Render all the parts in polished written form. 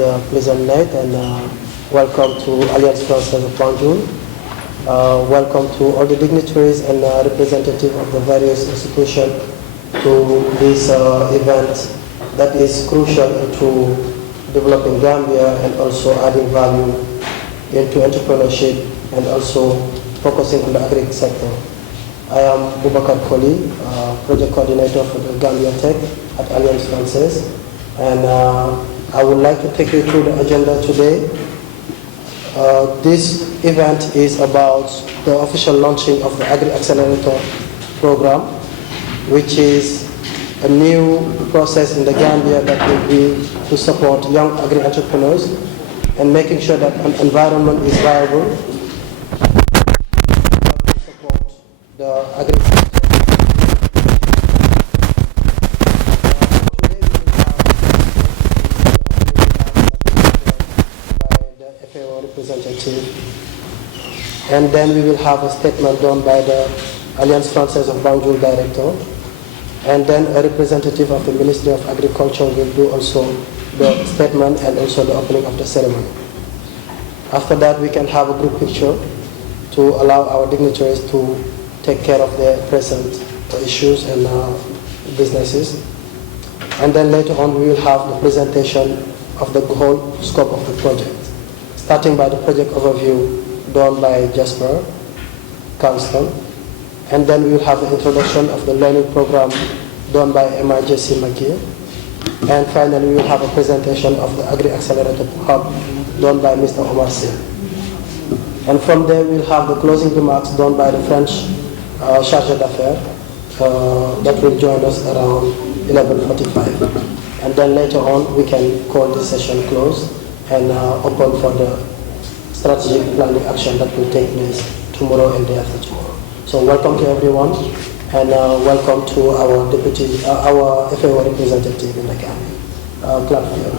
Pleasant night and welcome to Alliance Francaise De Banjul. Welcome to all the dignitaries and representatives of the various institutions to this event that is crucial to developing Gambia and also adding value into entrepreneurship and also focusing on the agri sector. I am Boubacar Koli, project coordinator for the Gambia Tech at Alliance Francaise, and I would like to take you through the agenda today. This event is about the official launching of the Agri Accelerator program, which is a new process in the Gambia that will be to support young agri entrepreneurs and making sure that an environment is viable to support the agriculture. FAO representative, and then we will have a statement done by the Alliance Francaise de Banjul director, and then a representative of the Ministry of Agriculture will do also the statement and also the opening of the ceremony. After that, we can have a group picture to allow our dignitaries to take care of their present issues and businesses, and then later on we will have the presentation of the whole scope of the project, starting by the project overview done by Jasper Carlston, and then we will have the introduction of the learning program done by MIJC McGee, and finally we will have a presentation of the Agri Accelerator Hud done by Mr. Omar Sy. And from there we will have the closing remarks done by the French Chargé d'Affaires that will join us around 11:45. And then later on we can call this session closed and open for the strategic planning action that will take place tomorrow and day after tomorrow. So welcome to everyone, and welcome to our deputy, our FAO representative in the Gambia. Clap for you.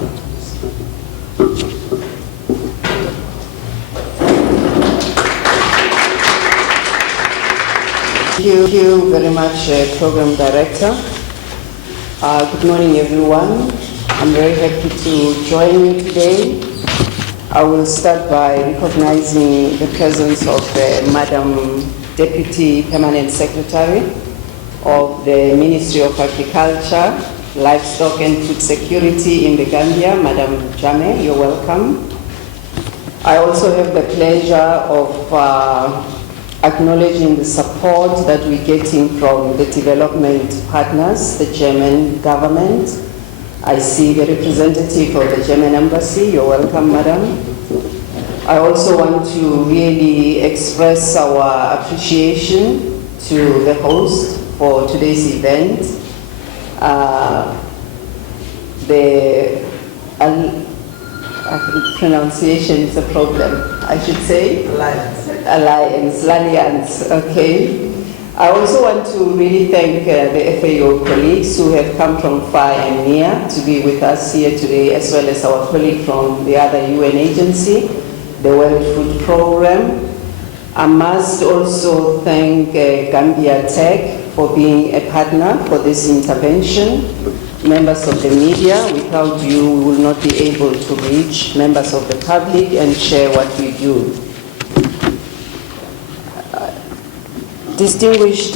Thank you very much, Program Director. Good morning, everyone. I'm very happy to join you today. I will start by recognizing the presence of Madam Deputy Permanent Secretary of the Ministry of Agriculture, Livestock and Food Security in the Gambia, Madam Jame, you're welcome. I also have the pleasure of acknowledging the support that we're getting from the development partners, the German government. I see the representative of the German embassy. You're welcome, madam. I also want to really express our appreciation to the host for today's event. Pronunciation is a problem, I should say. Alliance, okay. I also want to really thank the FAO colleagues who have come from far and near to be with us here today, as well as our colleague from the other UN agency, the World Food Programme. I must also thank Gambia Tech for being a partner for this intervention. Members of the media, without you, we will not be able to reach members of the public and share what we do. Distinguished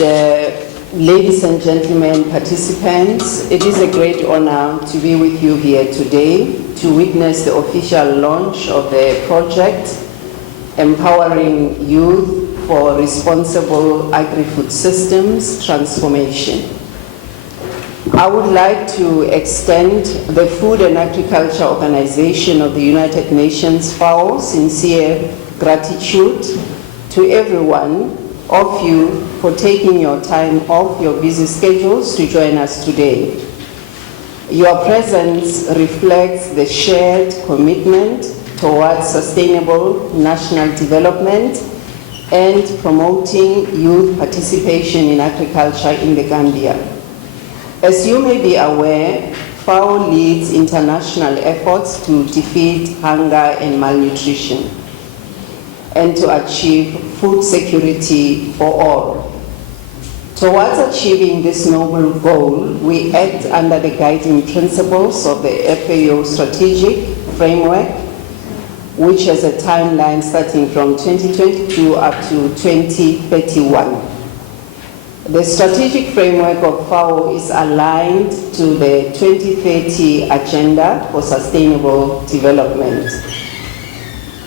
ladies and gentlemen, participants, it is a great honor to be with you here today to witness the official launch of the project Empowering Youth for Responsible Agri-Food Systems Transformation. I would like to extend the Food and Agriculture Organization of the United Nations FAO sincere gratitude to everyone of you for taking your time off your busy schedules to join us today. Your presence reflects the shared commitment towards sustainable national development and promoting youth participation in agriculture in the Gambia. As you may be aware, FAO leads international efforts to defeat hunger and malnutrition and to achieve food security for all. Towards achieving this noble goal, we act under the guiding principles of the FAO Strategic framework, which has a timeline starting from 2022 up to 2031. The strategic framework of FAO is aligned to the 2030 Agenda for Sustainable Development.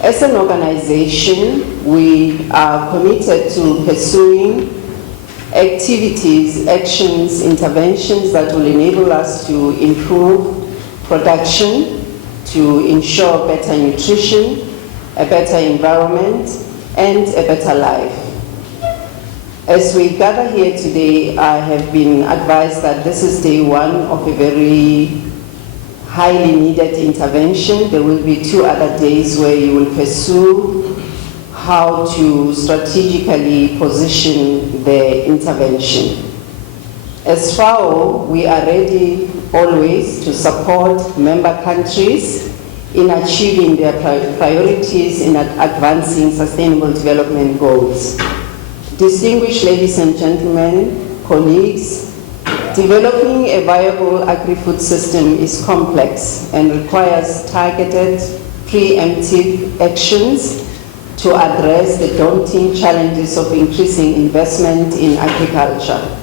As an organization, we are committed to pursuing activities, actions, interventions that will enable us to improve production, to ensure better nutrition, a better environment, and a better life. As we gather here today, I have been advised that this is day one of a very highly needed intervention. There will be 2 other days where you will pursue how to strategically position the intervention. As FAO, we are ready always to support member countries in achieving their priorities in advancing sustainable development goals. Distinguished ladies and gentlemen, colleagues, developing a viable agri-food system is complex and requires targeted, preemptive actions to address the daunting challenges of increasing investment in agriculture.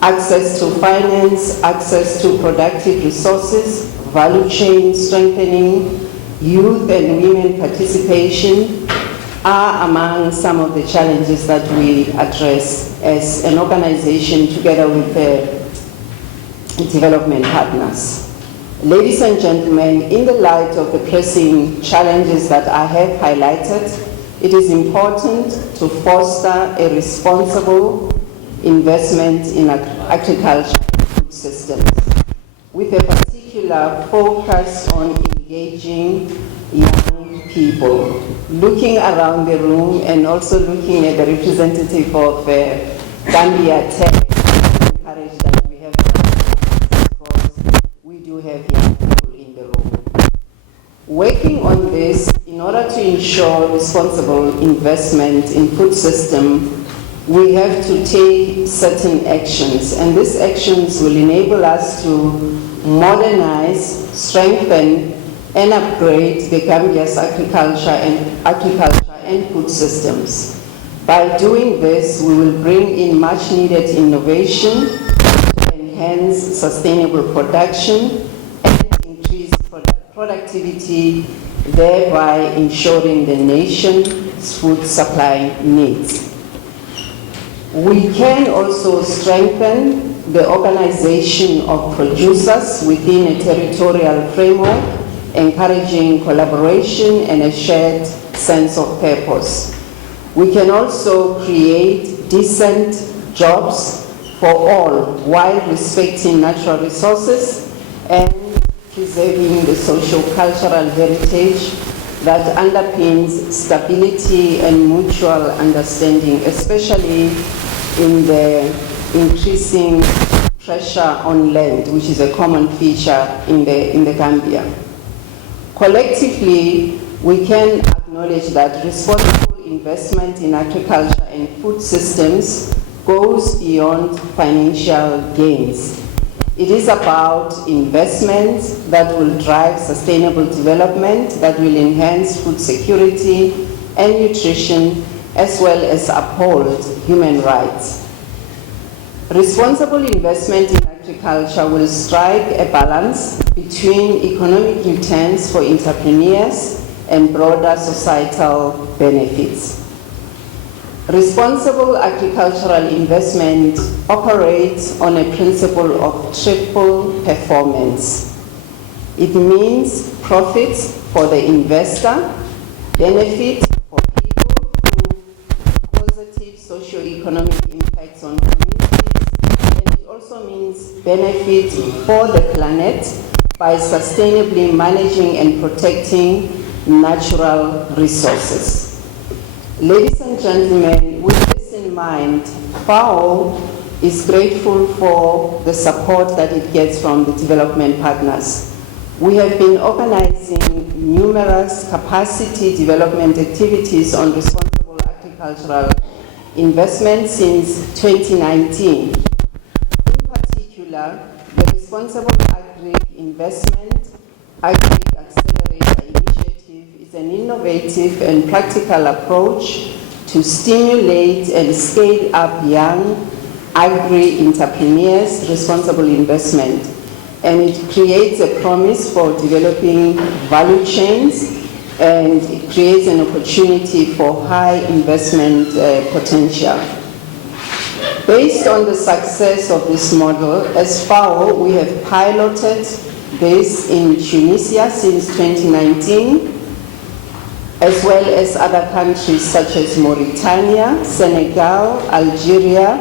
Access to finance, access to productive resources, value chain strengthening, youth and women participation are among some of the challenges that we address as an organization together with the development partners. Ladies and gentlemen, in the light of the pressing challenges that I have highlighted, it is important to foster a responsible investment in agriculture and food systems, with a particular focus on engaging young people. Looking around the room and also looking at the representative of Gambia Tech, I'm encouraged that we have, because we do have young people in the room. Working on this, in order to ensure responsible investment in food system, we have to take certain actions, and these actions will enable us to modernize, strengthen, and upgrade the Gambia's agriculture and food systems. By doing this, we will bring in much needed innovation to enhance sustainable production and increase productivity, thereby ensuring the nation's food supply needs. We can also strengthen the organization of producers within a territorial framework, encouraging collaboration and a shared sense of purpose. We can also create decent jobs for all while respecting natural resources and preserving the social-cultural heritage that underpins stability and mutual understanding, especially in the increasing pressure on land, which is a common feature in the Gambia. Collectively, we can acknowledge that responsible investment in agriculture and food systems goes beyond financial gains. It is about investments that will drive sustainable development, that will enhance food security and nutrition, as well as uphold human rights. Responsible investment in agriculture will strike a balance between economic returns for entrepreneurs and broader societal benefits. Responsible agricultural investment operates on a principle of triple performance. It means profits for the investor, benefits for people through positive socio-economic impacts on communities, and it also means benefits for the planet by sustainably managing and protecting natural resources. Ladies and gentlemen, with this in mind, FAO is grateful for the support that it gets from the development partners. We have been organizing numerous capacity development activities on responsible agricultural investment since 2019. In particular, the responsible agri investment Agri Accelerator initiative is an innovative and practical approach to stimulate and scale up young agri-entrepreneurs' responsible investment. And it creates a promise for developing value chains, and it creates an opportunity for high investment potential. Based on the success of this model, as FAO, we have piloted this in Tunisia since 2019, as well as other countries such as Mauritania, Senegal, Algeria,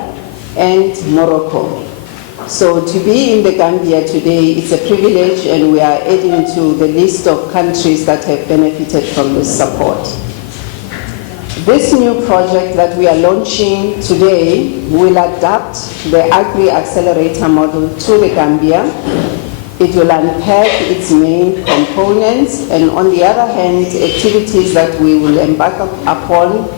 and Morocco. So to be in the Gambia today is a privilege, and we are adding to the list of countries that have benefited from this support. This new project that we are launching today will adapt the Agri Accelerator model to the Gambia. It will unpack its main components, and on the other hand, activities that we will embark upon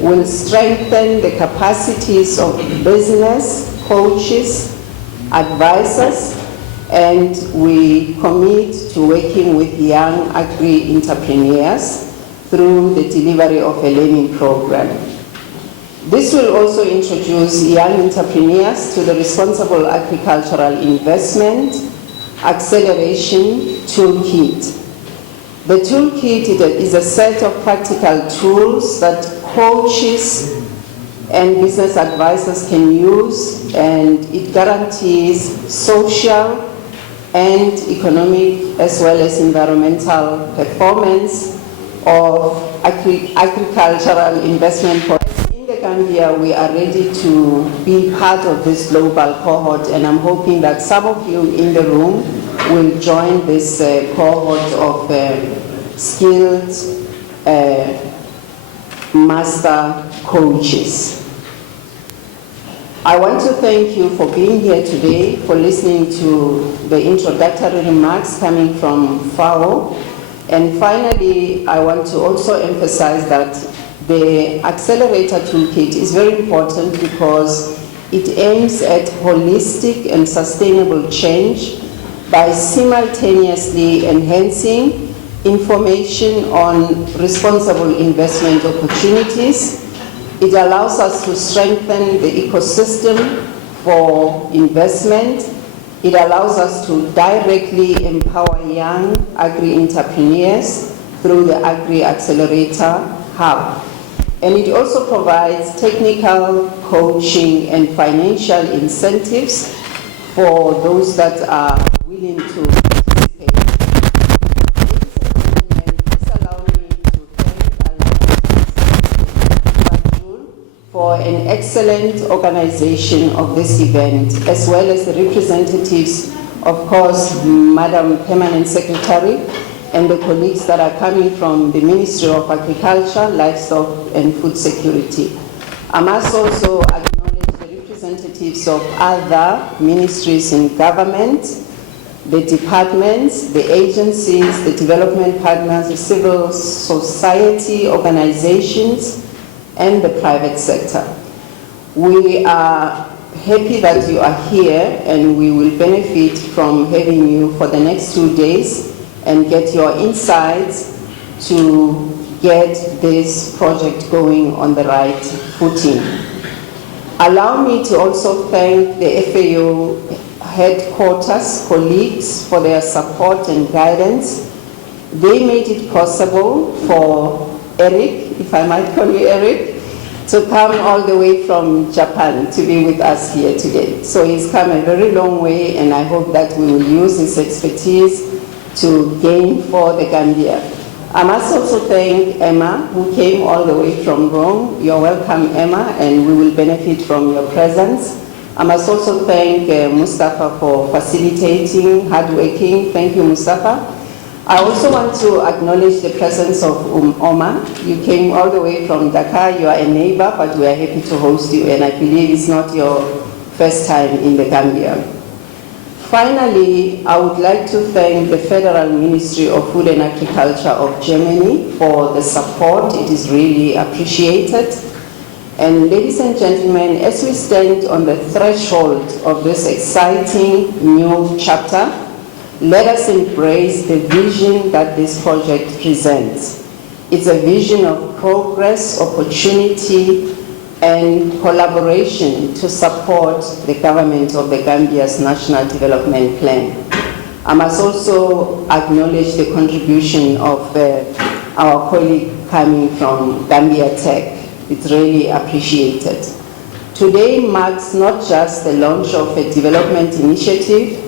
will strengthen the capacities of business, coaches, advisors, and we commit to working with young agri-entrepreneurs through the delivery of a learning program. This will also introduce young entrepreneurs to the Responsible Agricultural Investment Acceleration Toolkit. The toolkit is a set of practical tools that coaches and business advisors can use, and it guarantees social and economic as well as environmental performance of agricultural investment projects. In the Gambia, we are ready to be part of this global cohort, and I'm hoping that some of you in the room will join this cohort of skilled master coaches. I want to thank you for being here today, for listening to the introductory remarks coming from FAO. And finally, I want to also emphasize that the Accelerator Toolkit is very important because it aims at holistic and sustainable change by simultaneously enhancing information on responsible investment opportunities. It allows us to strengthen the ecosystem for investment. It allows us to directly empower young agri-entrepreneurs through the Agri Accelerator Hub. And it also provides technical, coaching, and financial incentives for those that are willing to participate. Please allow me to thank for an excellent organization of this event, as well as the representatives, of course, Madam Permanent Secretary, and the colleagues that are coming from the Ministry of Agriculture, Livestock and Food Security. I must also acknowledge the representatives of other ministries in government, the departments, the agencies, the development partners, the civil society organizations, and the private sector. We are happy that you are here, and we will benefit from having you for the next 2 days and get your insights to get this project going on the right footing. Allow me to also thank the FAO headquarters colleagues for their support and guidance. They made it possible for Eric, if I might call you Eric, to come all the way from Japan to be with us here today. So he's come a very long way, and I hope that we will use his expertise to gain for the Gambia. I must also thank Emma, who came all the way from Rome. You're welcome, Emma, and we will benefit from your presence. I must also thank Mustafa for facilitating, hardworking. Thank you, Mustafa. I also want to acknowledge the presence of Oma. You came all the way from Dakar. You are a neighbor, but we are happy to host you, and I believe it's not your first time in the Gambia. Finally, I would like to thank the Federal Ministry of Food and Agriculture of Germany for the support. It is really appreciated. And ladies and gentlemen, as we stand on the threshold of this exciting new chapter, let us embrace the vision that this project presents. It's a vision of progress, opportunity, and collaboration to support the government of the Gambia's National Development Plan. I must also acknowledge the contribution of our colleague coming from Gambia Tech. It's really appreciated. Today marks not just the launch of a development initiative,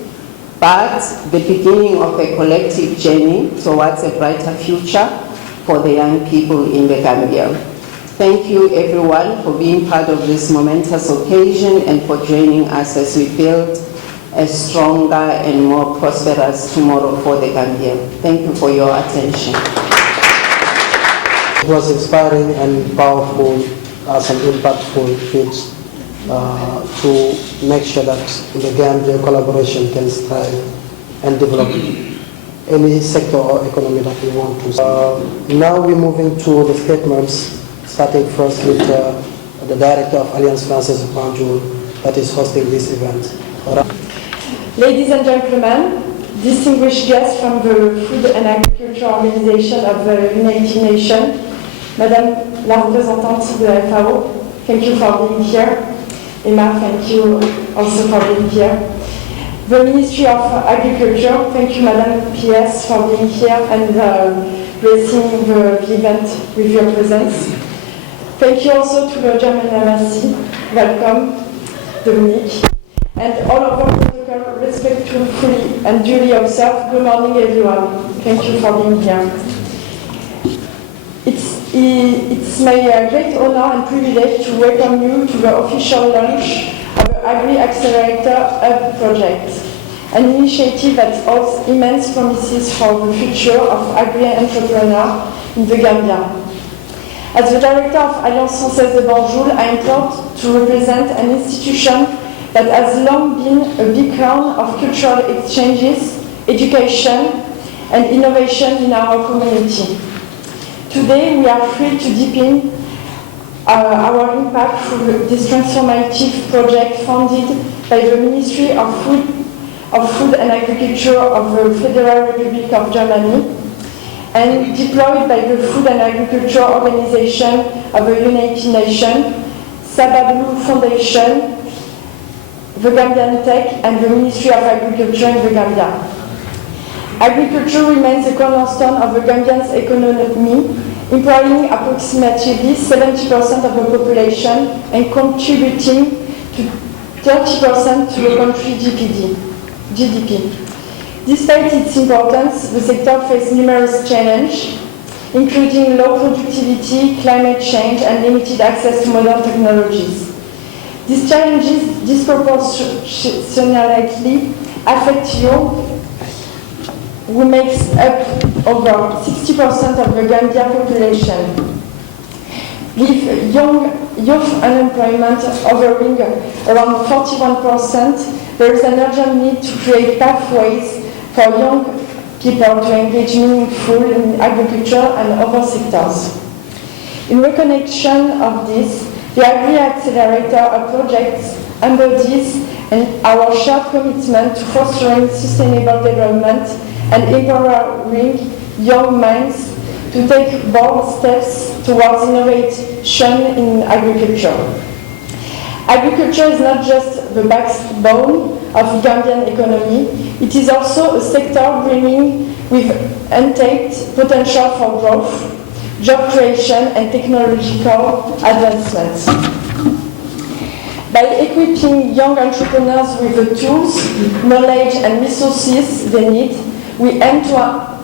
but the beginning of a collective journey towards a brighter future for the young people in the Gambia. Thank you everyone for being part of this momentous occasion and for joining us as we build a stronger and more prosperous tomorrow for the Gambia. Thank you for your attention. It was inspiring and powerful, some impactful feats to make sure that in the Gambia collaboration can strive and develop any sector or economy that we want to. Now we're moving to the statements, starting first with the Director of Alliance Francaise De Banjul that is hosting this event. Ladies and gentlemen, distinguished guests from the Food and Agriculture Organization of the United Nations, Madame la représentante de la FAO, thank you for being here. Emma, thank you also for being here. The Ministry of Agriculture, thank you Madame PS for being here and gracing the event with your presence. Thank you also to the German Embassy, welcome, Dominique, and all of our protocol respectfully and duly observed. Good morning everyone, thank you for being here. It's my great honor and privilege to welcome you to the official launch of the Agri Accelerator Hud Project, an initiative that holds immense promises for the future of agri-entrepreneurs in the Gambia. As the Director of Alliance Francaise De Banjul, I am proud to represent an institution that has long been a beacon of cultural exchanges, education, and innovation in our community. Today, we are thrilled to deepen our impact through this transformative project funded by the Ministry of Food and Agriculture of the Federal Republic of Germany and deployed by the Food and Agriculture Organization of the United Nations, Sabab Lou Foundation, the Gambia Tech, and the Ministry of Agriculture in the Gambia. Agriculture remains the cornerstone of the Gambian's economy, employing approximately 70% of the population and contributing to 30% to the country's GDP. Despite its importance, the sector faces numerous challenges, including low productivity, climate change, and limited access to modern technologies. These challenges disproportionately affect youth, who makes up over 60% of the Gambia population. With youth unemployment hovering around 41%, there is an urgent need to create pathways for young people to engage meaningfully in agriculture and other sectors. In recognition of this, the Agri Accelerator Hud Project embodies our shared commitment to fostering sustainable development and empowering young minds to take bold steps towards innovation in agriculture. Agriculture is not just the backbone of the Gambian economy, it is also a sector brimming with untapped potential for growth, job creation, and technological advancements. By equipping young entrepreneurs with the tools, knowledge, and resources they need, we aim to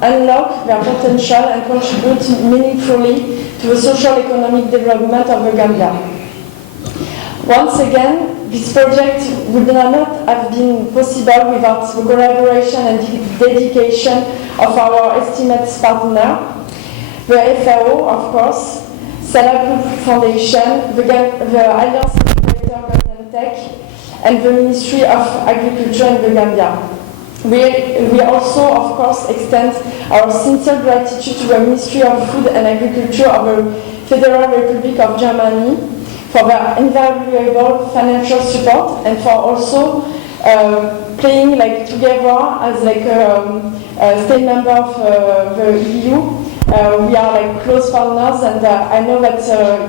unlock their potential and contribute meaningfully to the social-economic development of the Gambia. Once again, this project would not have been possible without the collaboration and dedication of our esteemed partner, the FAO, of course, Sabab Lou Foundation, the Alliance Accelerator Tech, and the Ministry of Agriculture in the Gambia. We also, of course, extend our sincere gratitude to the Ministry of Food and Agriculture of the Federal Republic of Germany for their invaluable financial support and for also playing like together as like a state member of the EU. We are like close partners, and I know that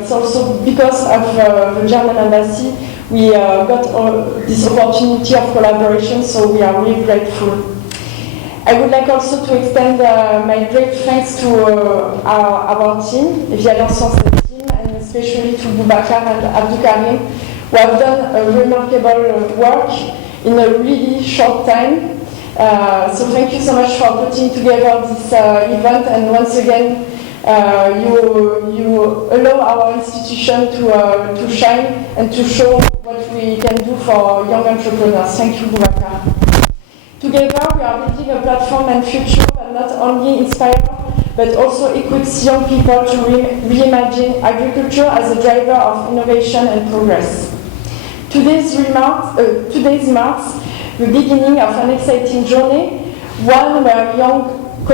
it's also because of the German embassy we got this opportunity of collaboration, so we are really grateful. I would like also to extend my great thanks to our team, the Alliance Française team, and especially to Boubacar and Abdou Karim, who have done a remarkable work in a really short time. So thank you so much for putting together this event, and once again, you allow our institution to shine and to show what we can do for young entrepreneurs. Thank you, Boubacar. Together, we are building a platform and future that not only inspire but also equips young people to reimagine agriculture as a driver of innovation and progress. Today's marks the beginning of an exciting journey, one where young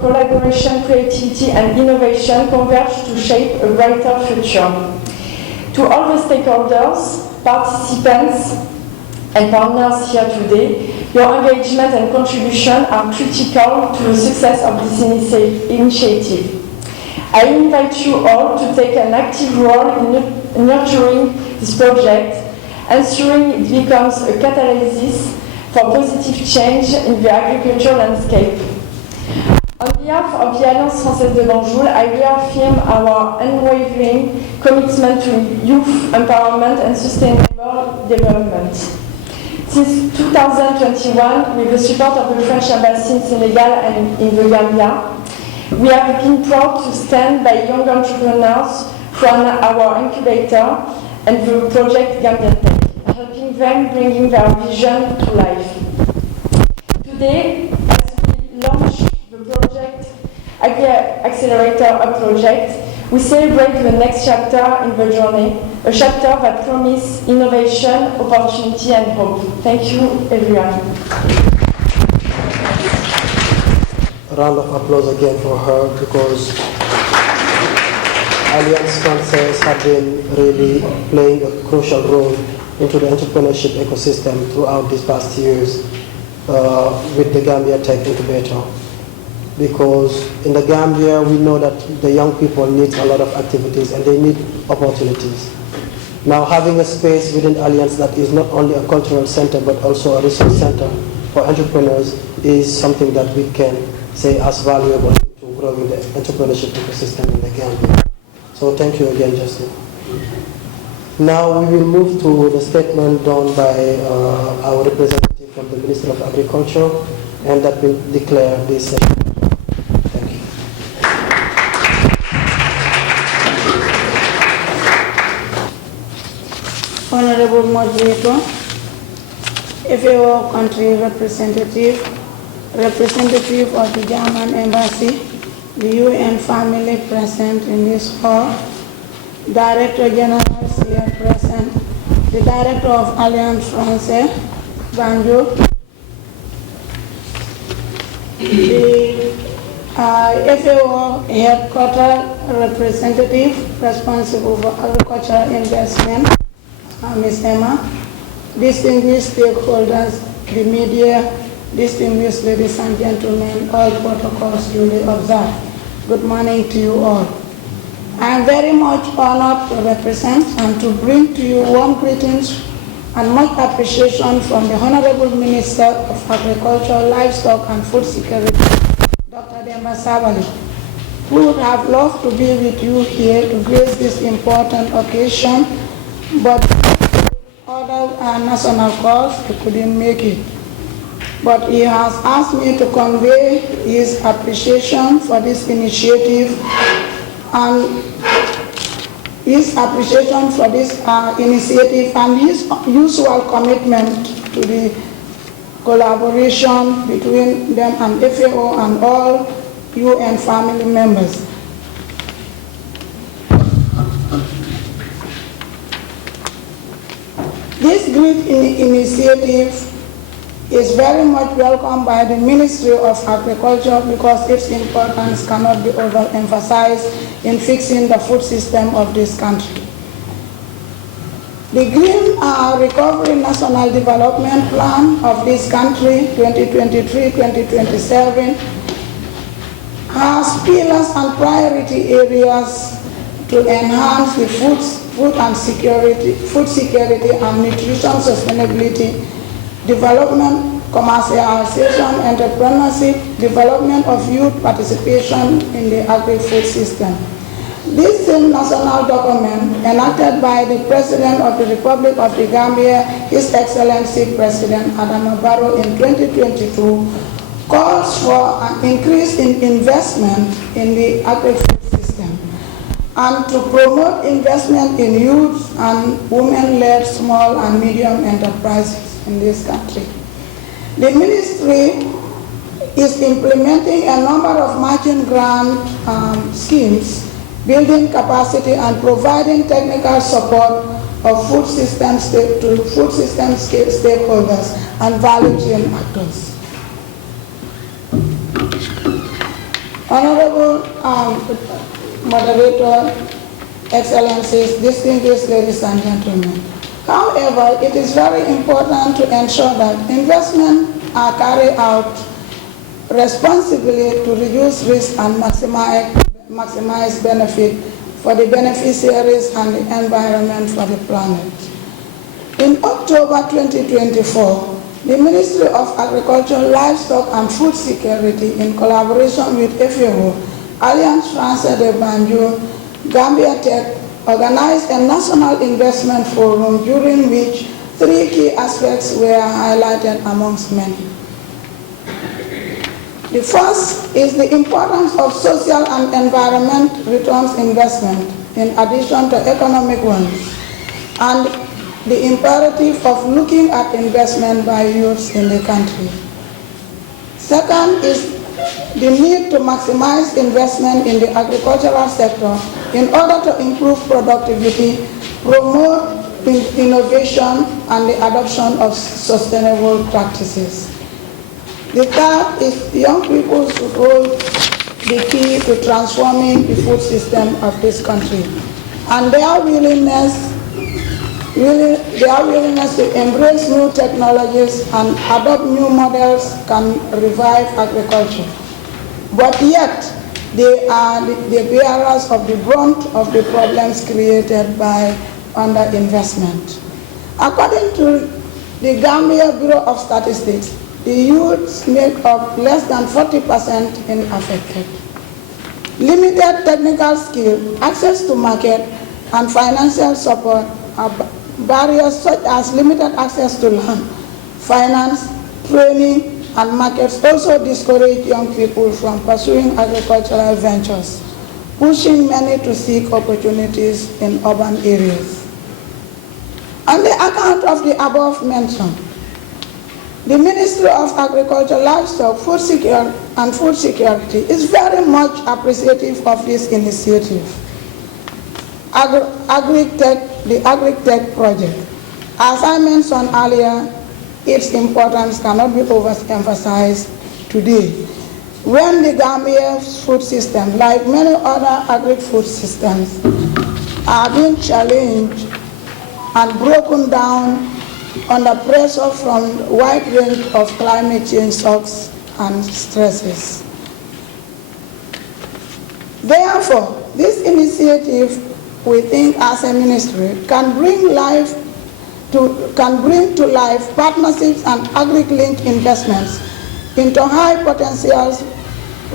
collaboration, creativity and innovation converge to shape a brighter future. To all the stakeholders, participants and partners here today, your engagement and contribution are critical to the success of this initiative. I invite you all to take an active role in nurturing this project, ensuring it becomes a catalyst for positive change in the agricultural landscape. On behalf of the Alliance Française De Banjul, I reaffirm our unwavering commitment to youth empowerment and sustainable development. Since 2021, with the support of the French Embassy in Senegal and in the Gambia, we have been proud to stand by young entrepreneurs from our incubator and the project Gambia Tech, helping them bringing their vision to life. Today, as we launch the project Agri Accelerator Hud Project, we celebrate the next chapter in the journey, a chapter that promises innovation, opportunity and hope. Thank you, everyone. A round of applause again for her, because Alliance Française have been really playing a crucial role into the entrepreneurship ecosystem throughout these past years with the Gambia Tech Incubator. Because in the Gambia, we know that the young people need a lot of activities and they need opportunities. Now, having a space within Alliance that is not only a cultural center but also a resource center for entrepreneurs is something that we can say as valuable to growing the entrepreneurship ecosystem in the Gambia. So thank you again, Justin. Now we will move to the statement done by our representative from the Ministry of Agriculture, and that will declare this session. Thank you. Honorable Moderator, FAO country representative of the German Embassy, the UN family present in this hall, Director General here present, the Director of Alliance Française Banjul, the FAO headquarters representative responsible for agricultural investment, Ms. Emma, distinguished stakeholders, the media, distinguished ladies and gentlemen, all protocols duly observed. Good morning to you all. I am very much honored to represent and to bring to you warm greetings and much appreciation from the Honorable Minister of Agriculture, Livestock and Food Security, Dr. Sabab Lou, who would have loved to be with you here to grace this important occasion, but other national calls, he couldn't make it. But he has asked me to convey his appreciation for this initiative and his appreciation for this initiative and his usual commitment to the collaboration between them and FAO and all UN family members. This great initiative is very much welcomed by the Ministry of Agriculture because its importance cannot be overemphasized in fixing the food system of this country. The Green Recovery National Development Plan of this country, 2023-2027, has pillars and priority areas to enhance the food security and nutrition sustainability, development, commercialization, entrepreneurship, development of youth participation in the agri-food system. This same national document, enacted by the President of the Republic of the Gambia, His Excellency President Adama Barrow in 2022, calls for an increase in investment in the agri-food system and to promote investment in youth and women-led small and medium enterprises in this country. The ministry is implementing a number of matching grant schemes, building capacity and providing technical support of food system stakeholders and value chain actors. Honorable Moderator, Excellencies, distinguished ladies and gentlemen. However, it is very important to ensure that investments are carried out responsibly to reduce risk and maximize benefit for the beneficiaries and the environment for the planet. In October 2024, the Ministry of Agriculture, Livestock and Food Security, in collaboration with FAO, Alliance Francaise De Banjul, Gambia Tech, organized a national investment forum during which 3 key aspects were highlighted amongst many. The first is the importance of social and environment returns investment in addition to economic ones, and the imperative of looking at investment by youths in the country. Second is the need to maximize investment in the agricultural sector in order to improve productivity, promote innovation, and the adoption of sustainable practices. The third is young people should hold the key to transforming the food system of this country, and their willingness to embrace new technologies and adopt new models can revive agriculture. But yet, they are the bearers of the brunt of the problems created by underinvestment. According to the Gambia Bureau of Statistics, the youths make up less than 40% in affected. Limited technical skill, access to market, and financial support are barriers such as limited access to land, finance, training, and markets also discourage young people from pursuing agricultural ventures, pushing many to seek opportunities in urban areas. On the account of the above mentioned, the Ministry of Agriculture, Livestock, Food Security is very much appreciative of this initiative. The Agri Tech project, as I mentioned earlier, its importance cannot be overemphasized today. When the Gambia's food system, like many other agri-food systems, are being challenged and broken down under pressure from a wide range of climate change shocks and stresses. Therefore, this initiative, we think as a ministry, can bring to life partnerships and agri-linked investments into high potential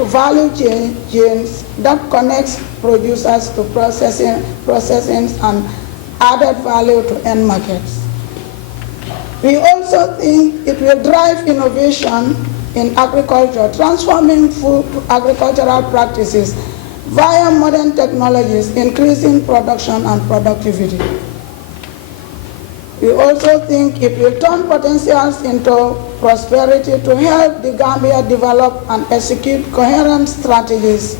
value chains that connects producers to processing and added value to end markets. We also think it will drive innovation in agriculture, transforming food agricultural practices via modern technologies, increasing production and productivity. We also think it will turn potentials into prosperity to help the Gambia develop and execute coherent strategies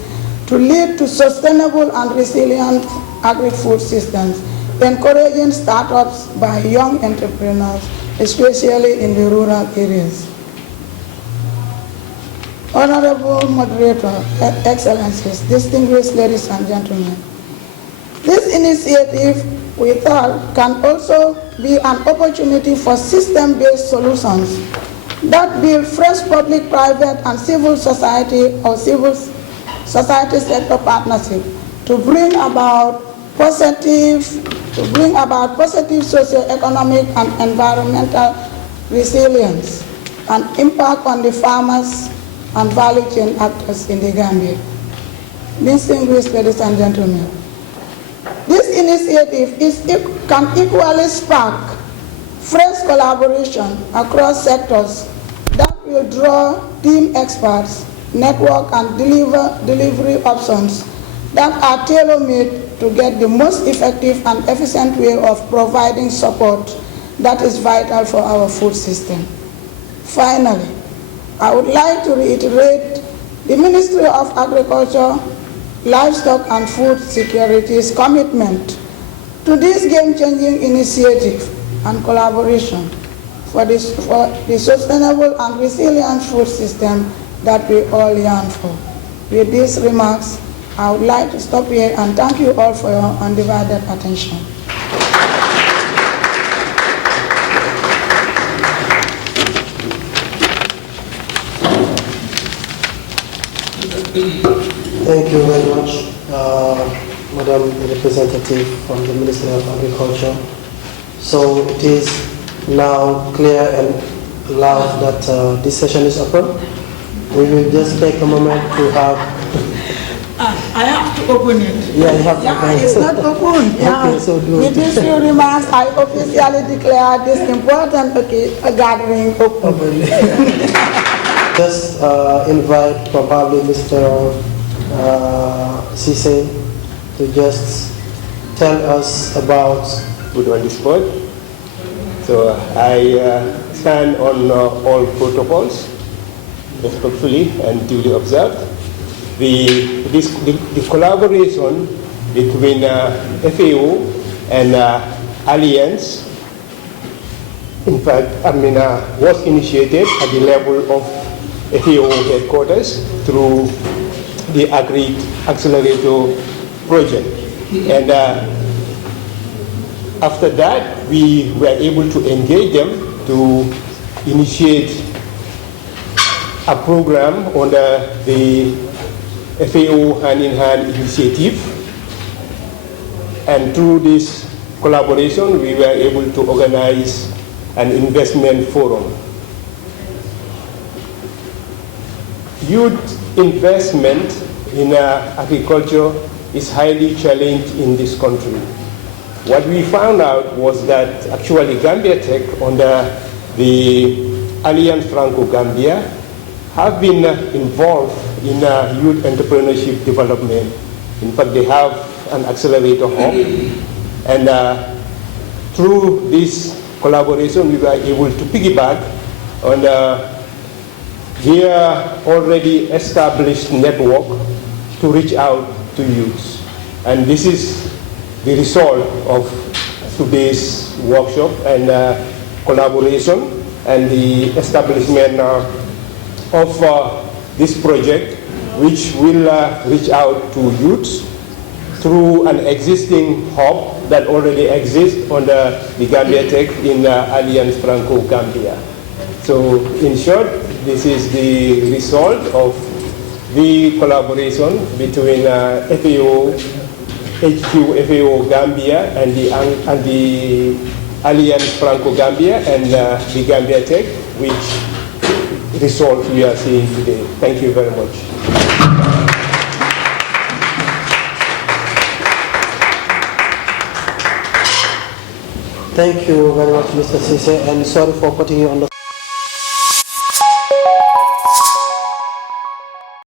to lead to sustainable and resilient agri-food systems, encouraging startups by young entrepreneurs, especially in the rural areas. Honorable Moderator, Excellencies, distinguished ladies and gentlemen, This initiative, we thought, can also be an opportunity for system-based solutions that build fresh public, private, and civil society or civil society sector partnership to bring about positive socio-economic and environmental resilience and impact on the farmers and value chain actors in the Gambia. Distinguished ladies and gentlemen, this initiative can equally spark fresh collaboration across sectors that will draw team experts, network and delivery options that are tailor-made to get the most effective and efficient way of providing support that is vital for our food system. Finally, I would like to reiterate the Ministry of Agriculture, Livestock and Food Security's commitment to this game-changing initiative and collaboration for the sustainable and resilient food system that we all yearn for. With these remarks, I would like to stop here and thank you all for your undivided attention. Thank you very much, Madam Representative from the Ministry of Agriculture. So it is now clear and loud that this session is open. We will just take a moment to have... I have to open it. Yeah, you have to open it. It's not open. Okay, so do With these few remarks, I officially declare this important gathering open. Just invite probably Mr. Cisse to just tell us about... Put on the spot. So I stand on all protocols respectfully and duly observed. The collaboration between FAO and Alliance, in fact, was initiated at the level of FAO headquarters through the Agri Accelerator Project. And after that, we were able to engage them to initiate a program under the FAO hand-in-hand initiative. And through this collaboration, we were able to organize an investment forum. Youth investment in agriculture is highly challenged in this country. What we found out was that actually Gambia Tech under the Alliance Franco-Gambia have been involved in youth entrepreneurship development. In fact, they have an accelerator hub, and through this collaboration, we were able to piggyback on their already established network to reach out to youth. And this is the result of today's workshop and collaboration and the establishment of this project, which will reach out to youths through an existing hub that already exists under the Gambia Tech in Alliance Franco-Gambia. So in short, this is the result of the collaboration between FAO, HQ FAO Gambia and the Alliance Franco-Gambia and the Gambia Tech, which result we are seeing today. Thank you very much. Thank you very much, Mr. Cisse, and sorry for putting you on the